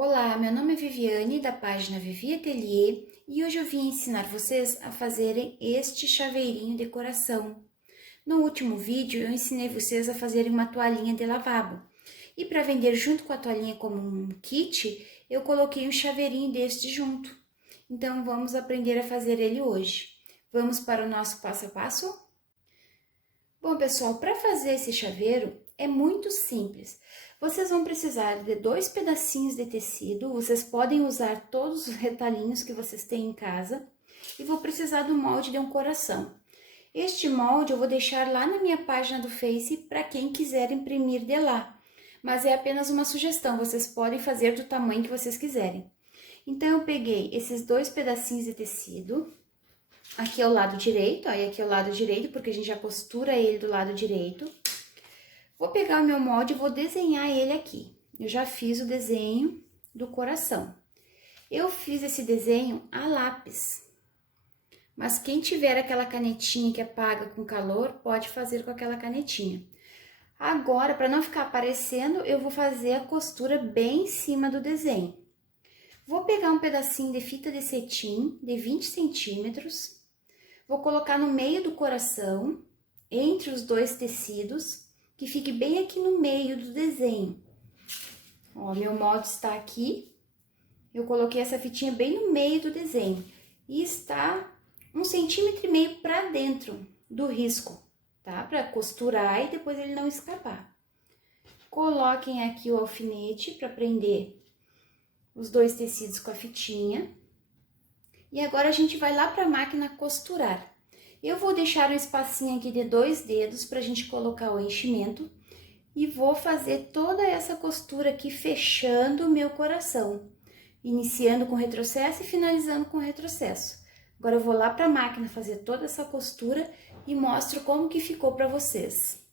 Olá, meu nome é Viviane, da página Vivi Atelier, e hoje eu vim ensinar vocês a fazerem este chaveirinho de coração. No último vídeo eu ensinei vocês a fazerem uma toalhinha de lavabo, e para vender junto com a toalhinha como um kit, eu coloquei um chaveirinho deste junto. Então vamos aprender a fazer ele hoje. Vamos para o nosso passo a passo? Bom, pessoal, para fazer esse chaveiro é muito simples. Vocês vão precisar de 2 pedacinhos de tecido, vocês podem usar todos os retalhinhos que vocês têm em casa, e vou precisar do molde de um coração. Este molde eu vou deixar lá na minha página do Face para quem quiser imprimir de lá, mas é apenas uma sugestão, vocês podem fazer do tamanho que vocês quiserem. Então, eu peguei esses 2 pedacinhos de tecido. Aqui é o lado direito, ó, e aqui é o lado direito, porque a gente já costura ele do lado direito. Vou pegar o meu molde e vou desenhar ele aqui. Eu já fiz o desenho do coração. Eu fiz esse desenho a lápis. Mas quem tiver aquela canetinha que apaga com calor, pode fazer com aquela canetinha. Agora, para não ficar aparecendo, eu vou fazer a costura bem em cima do desenho. Vou pegar um pedacinho de fita de cetim de 20 centímetros. Vou colocar no meio do coração, entre os dois tecidos, que fique bem aqui no meio do desenho. Ó, meu molde está aqui. Eu coloquei essa fitinha bem no meio do desenho. E está 1,5 centímetros para dentro do risco, tá? Para costurar e depois ele não escapar. Coloquem aqui o alfinete para prender os dois tecidos com a fitinha. E agora a gente vai lá para a máquina costurar. Eu vou deixar um espacinho aqui de 2 dedos para a gente colocar o enchimento e vou fazer toda essa costura aqui fechando o meu coração, iniciando com retrocesso e finalizando com retrocesso. Agora eu vou lá para a máquina fazer toda essa costura e mostro como que ficou para vocês.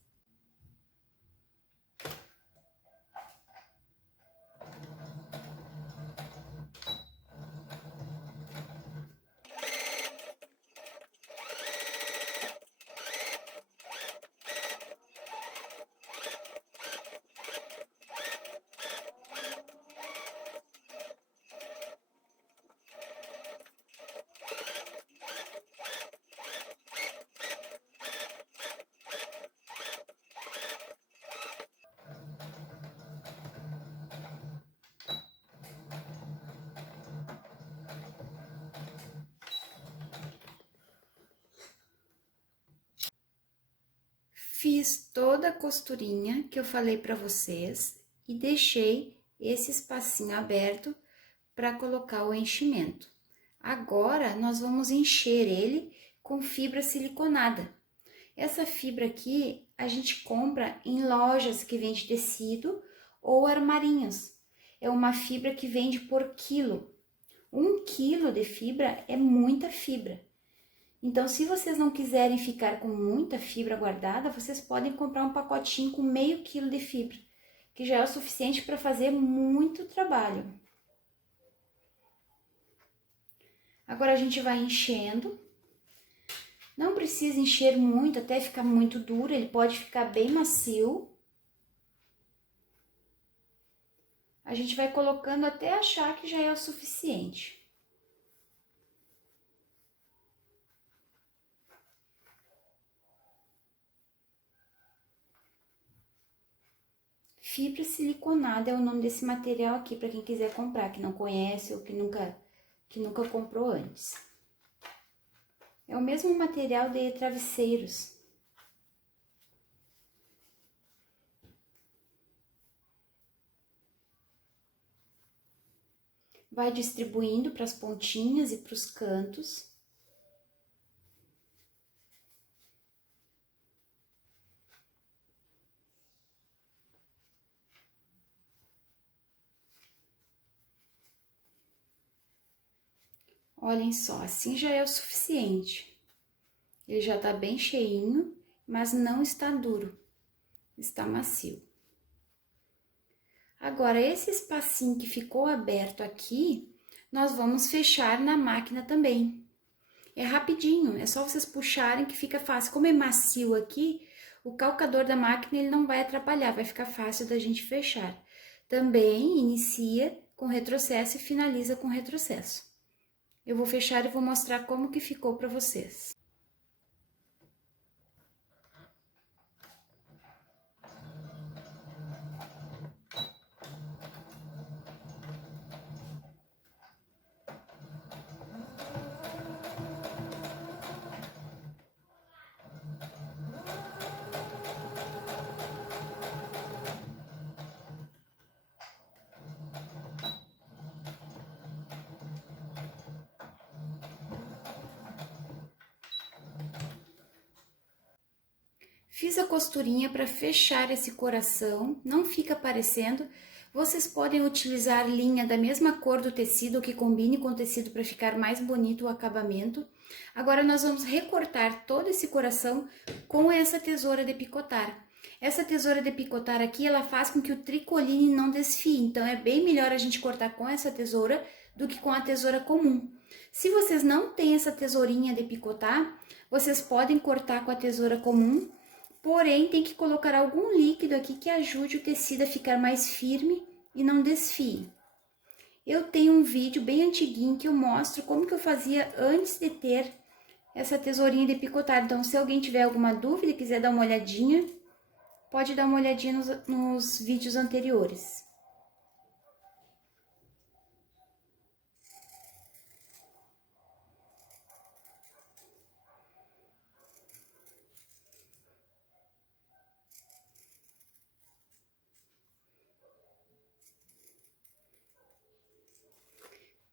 Fiz toda a costurinha que eu falei para vocês e deixei esse espacinho aberto para colocar o enchimento. Agora, nós vamos encher ele com fibra siliconada. Essa fibra aqui, a gente compra em lojas que vende tecido ou armarinhos. É uma fibra que vende por quilo. 1 quilo de fibra é muita fibra. Então, se vocês não quiserem ficar com muita fibra guardada, vocês podem comprar um pacotinho com meio quilo de fibra, que já é o suficiente para fazer muito trabalho. Agora, a gente vai enchendo. Não precisa encher muito, até ficar muito duro, ele pode ficar bem macio. A gente vai colocando até achar que já é o suficiente. Fibra siliconada é o nome desse material aqui, para quem quiser comprar, que não conhece ou que nunca comprou antes. É o mesmo material de travesseiros. Vai distribuindo para as pontinhas e para os cantos. Olhem só, assim já é o suficiente. Ele já tá bem cheinho, mas não está duro, está macio. Agora, esse espacinho que ficou aberto aqui, nós vamos fechar na máquina também. É rapidinho, é só vocês puxarem que fica fácil. Como é macio aqui, o calcador da máquina ele não vai atrapalhar, vai ficar fácil da gente fechar. Também inicia com retrocesso e finaliza com retrocesso. Eu vou fechar e vou mostrar como que ficou para vocês. Fiz a costurinha para fechar esse coração, não fica aparecendo. Vocês podem utilizar linha da mesma cor do tecido, que combine com o tecido para ficar mais bonito o acabamento. Agora nós vamos recortar todo esse coração com essa tesoura de picotar. Essa tesoura de picotar aqui, ela faz com que o tricoline não desfie, então é bem melhor a gente cortar com essa tesoura do que com a tesoura comum. Se vocês não têm essa tesourinha de picotar, vocês podem cortar com a tesoura comum. Porém, tem que colocar algum líquido aqui que ajude o tecido a ficar mais firme e não desfie. Eu tenho um vídeo bem antiguinho que eu mostro como que eu fazia antes de ter essa tesourinha de picotar. Então, se alguém tiver alguma dúvida e quiser dar uma olhadinha, pode dar uma olhadinha nos vídeos anteriores.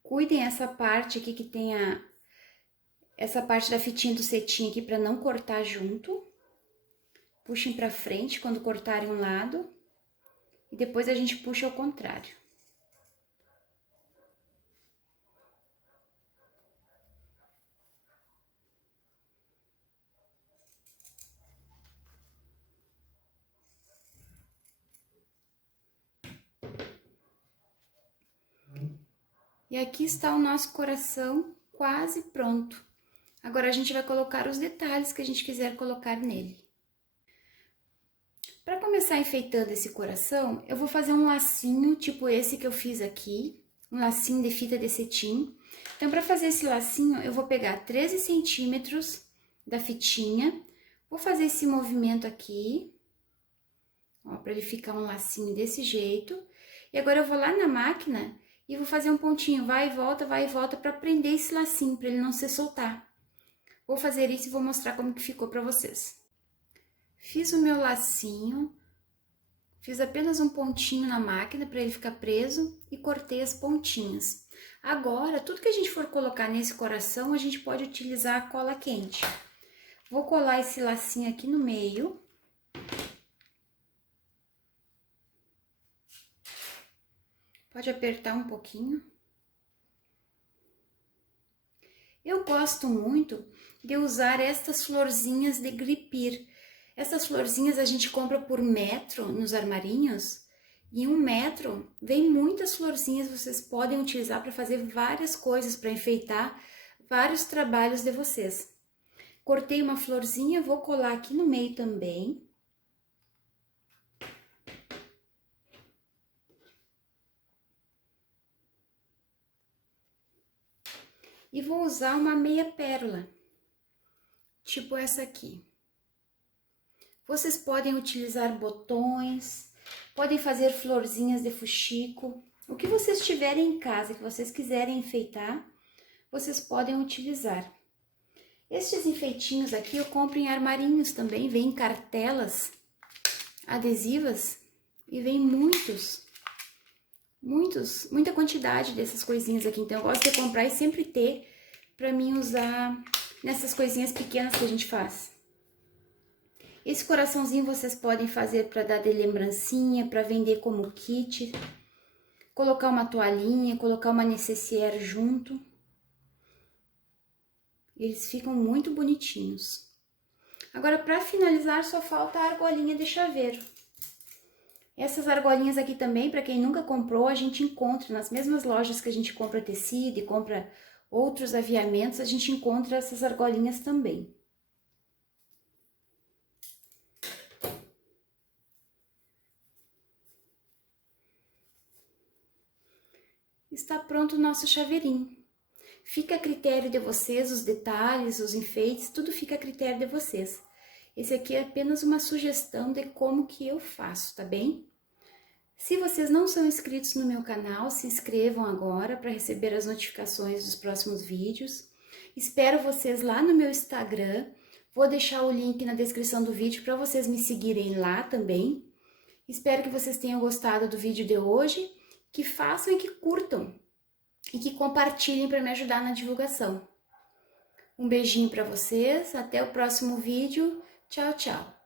Cuidem essa parte aqui que tem essa parte da fitinha do cetim aqui para não cortar junto. Puxem para frente quando cortarem um lado e depois a gente puxa ao contrário. E aqui está o nosso coração quase pronto. Agora a gente vai colocar os detalhes que a gente quiser colocar nele. Para começar enfeitando esse coração, eu vou fazer um lacinho tipo esse que eu fiz aqui, um lacinho de fita de cetim. Então, para fazer esse lacinho, eu vou pegar 13 centímetros da fitinha, vou fazer esse movimento aqui, ó, para ele ficar um lacinho desse jeito. E agora eu vou lá na máquina e vou fazer um pontinho, vai e volta, para prender esse lacinho, para ele não se soltar. Vou fazer isso e vou mostrar como que ficou para vocês. Fiz o meu lacinho, fiz apenas um pontinho na máquina para ele ficar preso e cortei as pontinhas. Agora, tudo que a gente for colocar nesse coração, a gente pode utilizar a cola quente. Vou colar esse lacinho aqui no meio. Pode apertar um pouquinho. Eu gosto muito de usar estas florzinhas de gripir. Essas florzinhas a gente compra por metro nos armarinhos. E em 1 metro vem muitas florzinhas, vocês podem utilizar para fazer várias coisas, para enfeitar vários trabalhos de vocês. Cortei uma florzinha, vou colar aqui no meio também. E vou usar uma meia pérola, tipo essa aqui. Vocês podem utilizar botões, podem fazer florzinhas de fuxico. O que vocês tiverem em casa, que vocês quiserem enfeitar, vocês podem utilizar. Estes enfeitinhos aqui eu compro em armarinhos também, vem cartelas adesivas e vem muita quantidade dessas coisinhas aqui. Então eu gosto de comprar e sempre ter para mim usar nessas coisinhas pequenas que a gente faz. Esse coraçãozinho vocês podem fazer para dar de lembrancinha, para vender como kit, colocar uma toalhinha, colocar uma necessaire junto. Eles ficam muito bonitinhos. Agora, para finalizar, só falta a argolinha de chaveiro. Essas argolinhas aqui também, para quem nunca comprou, a gente encontra nas mesmas lojas que a gente compra tecido e compra outros aviamentos, a gente encontra essas argolinhas também. está pronto o nosso chaveirinho. Fica a critério de vocês, os detalhes, os enfeites, tudo fica a critério de vocês. Esse aqui é apenas uma sugestão de como que eu faço, tá bem? Se vocês não são inscritos no meu canal, se inscrevam agora para receber as notificações dos próximos vídeos. Espero vocês lá no meu Instagram. Vou deixar o link na descrição do vídeo para vocês me seguirem lá também. Espero que vocês tenham gostado do vídeo de hoje, que façam e que curtam e que compartilhem para me ajudar na divulgação. Um beijinho para vocês, até o próximo vídeo. Tchau, tchau!